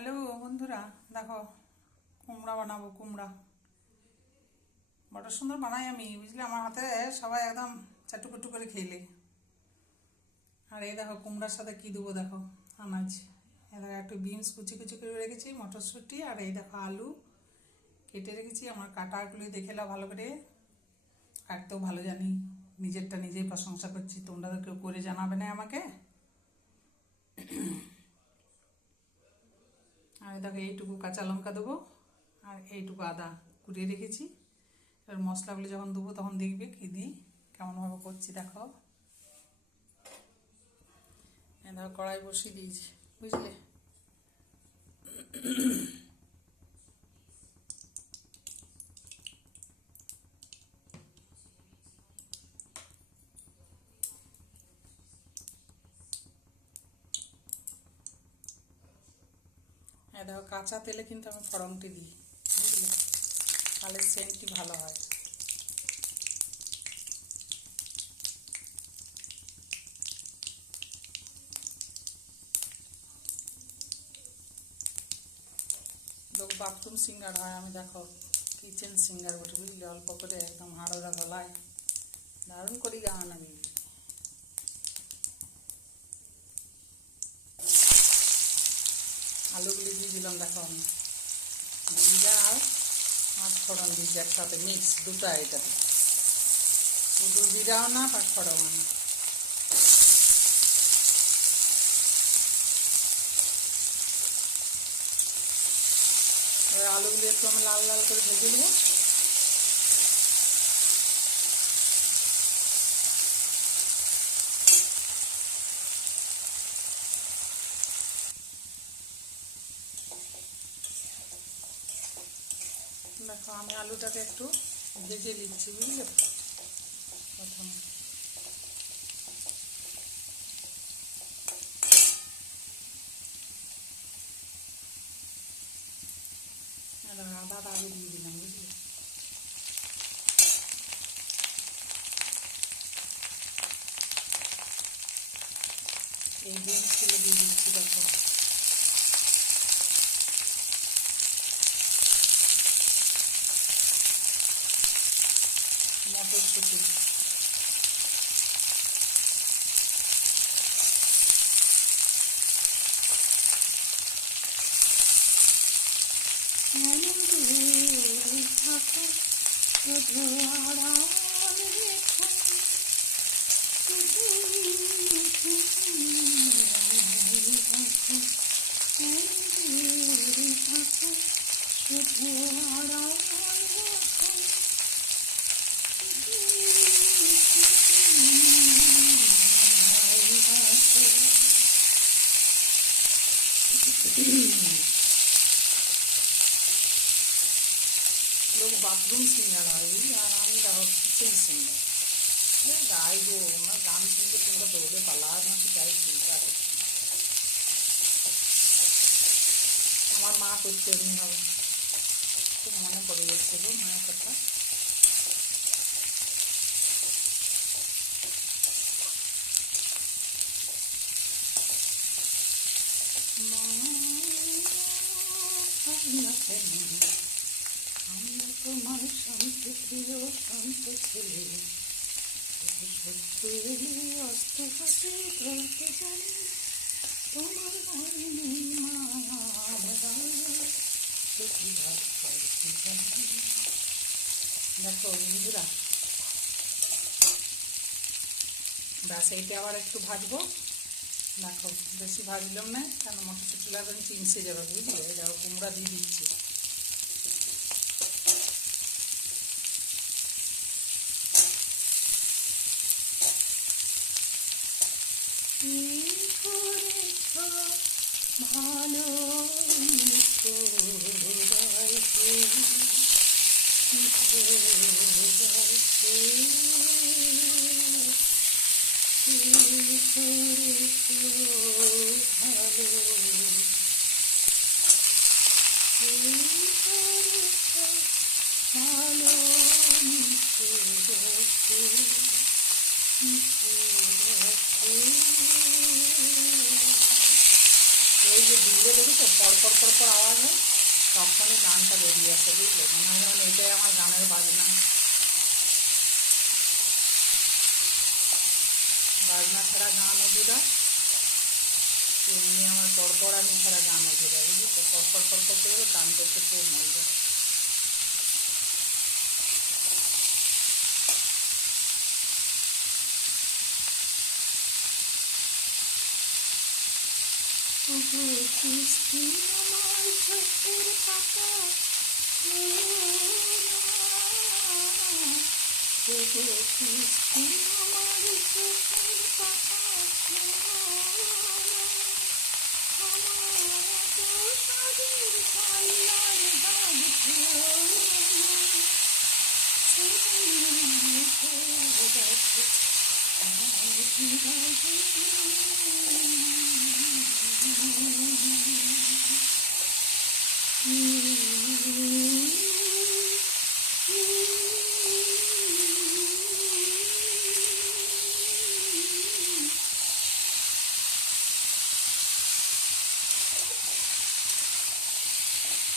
Hello বন্ধুরা, দেখো, কুমড়া বানাবো, কুমড়া। বড় সুন্দর বানাই আমি, বুঝলে? আমার হাতে সবাই একদম চাটুকুটু করে খেলে আর এই দেখো, কুমড়ার সাথে কী দেবো দেখো? আনাজ। এই দেখো, একটু বিনস কুচি কুচি করে রেখেছি, মটরশুঁটি, আর এই দেখো আলু। কেটে রেখেছি, আমার কাটাগুলো দেখে নাও ভালো করে। কাটতেও ভালো জানি, নিজেরটা নিজেই প্রশংসা করছি, তোমরা তো কেউ করে জানাবে না আমাকে। আর তাকে এইটুকু কাঁচা লঙ্কা দেবো আর এইটুকু আদা কুড়িয়ে রেখেছি। এবার মশলাগুলো যখন দেবো তখন দেখবে কী দিই, কেমনভাবে করছি দেখো দেখো কড়াই বসিয়ে দিয়েছি, বুঝলে? হ্যাঁ দেখো, কাঁচা তেলে কিন্তু আমি ফড়ংটি দিই, বুঝলে? তাহলে সেন্টটি ভালো হয়। লোক বাথরুম সিঙ্গার হয়, আমি দেখো, কিচেন সিঙ্গার বটে, বুঝলি? অল্প করে একদম হাড়োরা গলায়। দারুণ করি গান আমি। আলুগুলি দিয়ে দিলাম, দেখো আমি। জিরা আর পাঁচ ফোড়ন দিয়েছি একসাথে, মিক্স, দুটো আইটেম। শুধু জিরাও না, পাঁচ ফোড়ন না। আলুগুলি একটু আমি লাল লাল করে ভেজে নেব দেখো আমি আলুটাকে একটু ভেজে দিচ্ছি বুঝলে? প্রথমে। আদাটা আগে দিয়ে দিলাম, বুঝলে? এই বিনসগুলো দিয়ে দিচ্ছি, দেখো। মটরশুঁটি লোক বাথরুম সিঙ্গার হয় বুঝলি আর আমি দেখো কিচেন সিঙ্গার গাইবো আমার গান শুনতে তোমরা দৌড়ে পালার নাকি তাই চিন্তা করছি আমার মা করতে এমনি হবে খুব মনে পড়ে যাচ্ছে গো মায়ের কথা। আমরা তোমার শান্ত, প্রিয় শান্ত ছেলে। অস্ত্র হাতে জানি। দেখো, বন্ধুরা। ব্যাস, এইটা আবার একটু ভাজবো। দেখো, বেশি ভাজলাম না, কেন মটরশুটি লাগবে চিনসে যাবে, বুঝলে? দেখো, কুমড়া দিয়ে দিচ্ছি ভালো এই যে দিলে দেখেছ পরপর পর পর পর আওয়াজ হয় তখনই গানটা বেরিয়ে আসে বুঝলে মনে হয় যেমন এটাই আমার গানের বাজনা বাজনা ছাড়া গান অধুরা এমনি আমার পরপর আমি ছাড়া গান অধুরা বুঝলি তো পরপর পরপর করে গান করতে খুব মন যায় ওগো কিস্তি আমার চোখের পাতা ওগো কিস্তি আমার চোখের পাতা আমার তো তাদের কান্নার দাগ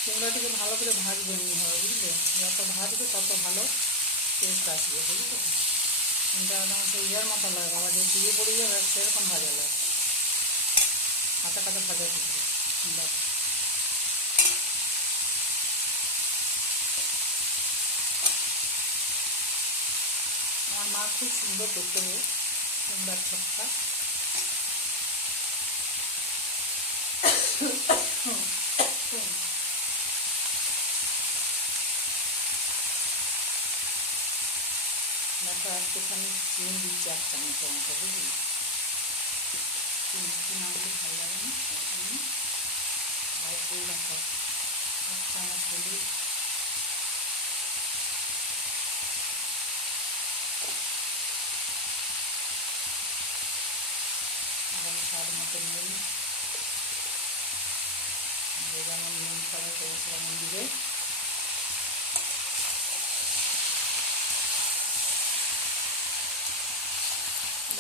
কুমড়াটিকে ভালো করে ভাজবে নিতে হবে বুঝলে? যত ভাজবে তত ভালো টেস্ট আসবে, বুঝলে? কিন্তু একদম সেই ইয়ার মতো লাগে আবার যে দিয়ে পড়ে যাবে, সেরকম ভাজা লাগে। কাঁচা কাঁচা ভাজা হবে কুমড়াটা আমার মা খুব সুন্দর করতে কুমড়ার ছক্কা দেখো একটুখানি চিনি দিচ্ছি এক চামচ মতো বুঝলি চিনি একটু না দিলে ভালো লাগে না জন্য আর এই দেখো এক চামচ হলুদ স্বাদ মতো নুন যেমন নুন খাবে সেই দিবে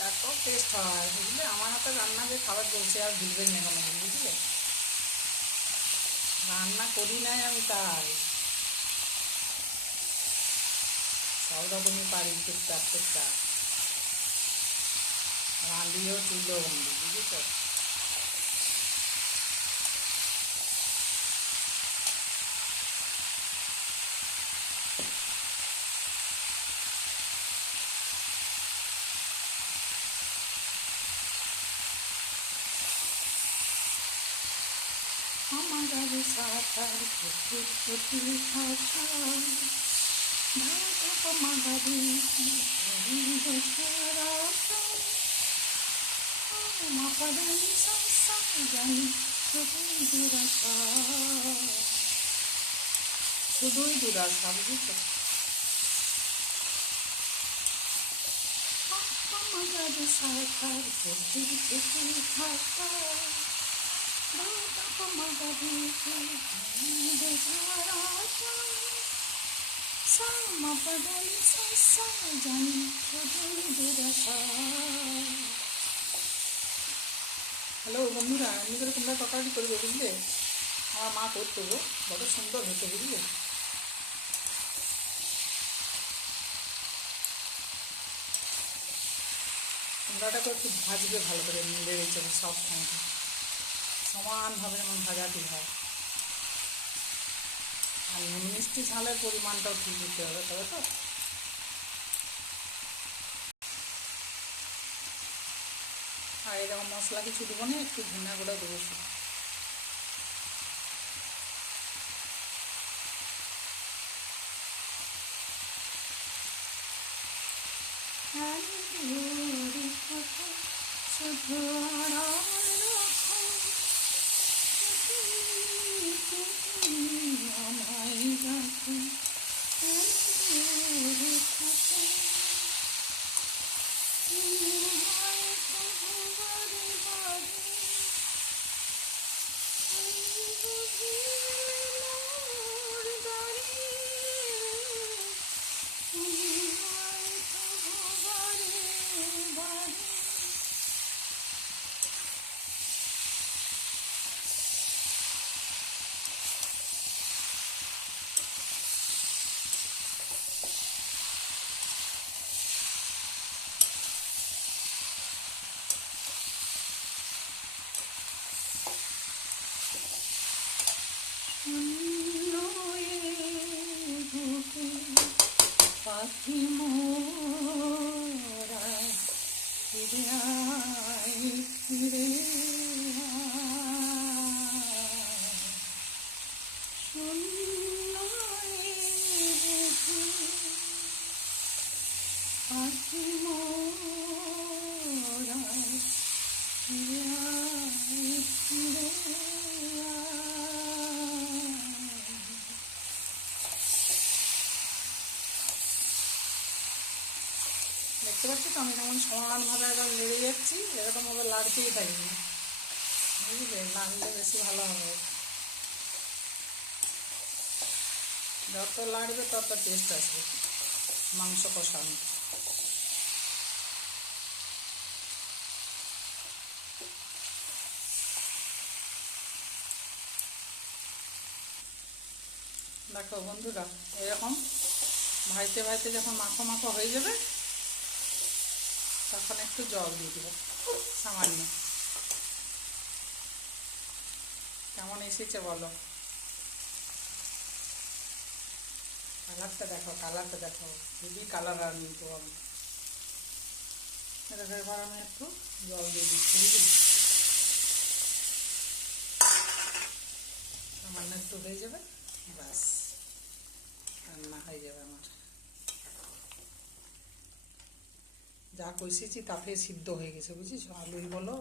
এত টেস্ট হয়। বুঝলে? আমার হাতে রান্না যে খাবার চলছে, আর ভুলবেন না কোনো বুঝলে? রান্না করি নাই আমি তাই। সব রকমই পারি টুকটাক টুকটাক। রাঁধিও তুলো বন্ধু, বুঝেছ? Tutulur parçam Belki kafama değsin Önce sararsan Ama paralizan sandan Tutulur Tutulur aşağı Kafama da sarkar Tutulur parçam Belki kafama da değsin hello বন্ধুরা এমনি করে তোমরা তরকারি করবে বুঝলে? আমার মা করতো বড় সুন্দর হতো, বুঝলে? কুমড়াটাকে একটু ভাজবে ভালো করে মিলে রয়েছে সব সমানভাবে যেমন ভাজাটি হয়। আর মিষ্টি ঝালের পরিমাণটাও ঠিক দিতে হবে, তবে তো। আর এরকম মশলা কিছু দেবো না, একটু ধনিয়া গুঁড়ো দেবো শুধু। শুধু সমানভাবে একদম লেড়ে যাচ্ছি, এরকমভাবে লাড়তেই থাকবে বুঝলে? লাড়লে বেশি ভালো হবে। যত লাড়বে তত টেস্ট আসবে, মাংস কষানো। দেখো বন্ধুরা, এরকম ভাইতে ভাইতে যখন মাখো মাখো হয়ে যাবে তখন একটু জল দিয়ে দেবো। সামান্য। কেমন এসেছে বলো? কালারটা দেখো কালারটা দেখো। হেভি কালার আর নিতে আমি। দেখো এবার আমি একটু জল দিয়ে দিচ্ছি, বুঝলি? সামান্য একটু হয়ে যাবে, ব্যাস। রান্না হয়ে যাবে আমার। যা কষেছি তাতে সিদ্ধ হয়ে গেছে বুঝিস আলুই বলো।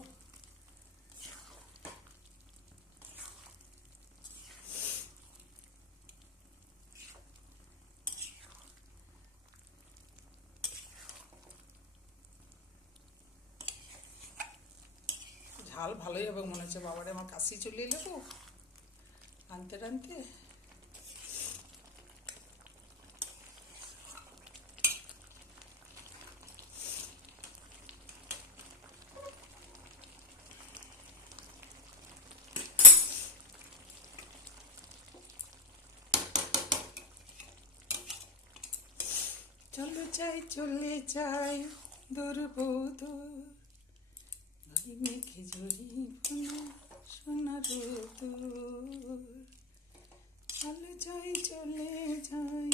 ঝাল ভালোই হবে মনে হচ্ছে। বাবারে, আমার কাশি চলে এলো তো। আনতে টানতে। চলো চাই চলে যাই, দূর দূর ভাই মেঘে জড়ি সোনার চলো যাই, চলে যাই,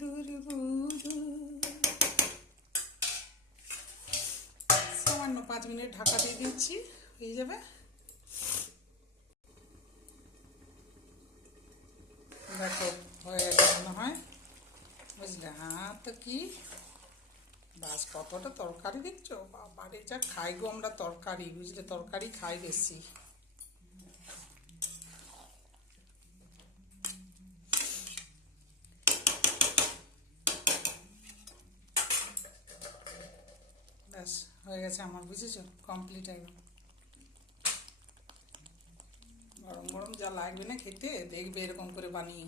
দূর দূর সামান্য পাঁচ মিনিট ঢাকা দিয়ে দিচ্ছি, হয়ে যাবে। দেখো হয়ে গেছে মনে হয় বুঝলে হ্যাঁ তো কি? বাস, কতটা তরকারি দেখছ? বাবারে যা খাই গো আমরা তরকারি, বুঝলে তরকারি খাই বেশি। ব্যাস হয়ে গেছে আমার, বুঝেছ? কমপ্লিট একদম গরম গরম যা লাগবে না খেতে, দেখবে এরকম করে বানিয়ে।